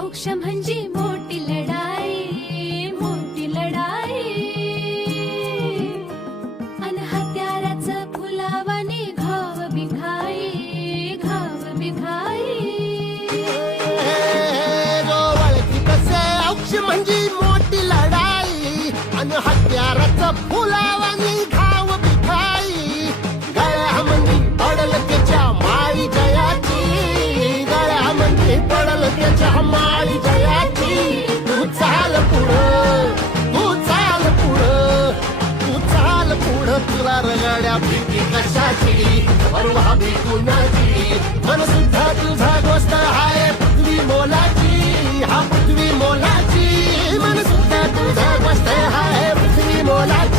औक्ष म्हणजे मोठी लढाई, मोठी लढाई. अन हत्याराचं फुलावानी घाव बिखाई, घाव बिखाई. औक्ष म्हणजे मोठी लढाई आणि हत्याराचं फुलावानी घाव बिखाई. गळ्यामध्ये पडल त्याच्या माळी जयाची, गळ्यामध्ये पडल त्याच्या माळी जयाची. तू चाल पुढं, तू चाल पुढं, तू चाल पुढं. तुला रगड्या भीती कशाची, परवा भी कुणाची. मन सुद्धा तुझा गोष्ट आहे पृथ्वी मोलाची, हा पृथ्वी मोलाची. मन सुद्धा तुझा गोष्ट आहे पृथ्वी मोलाची.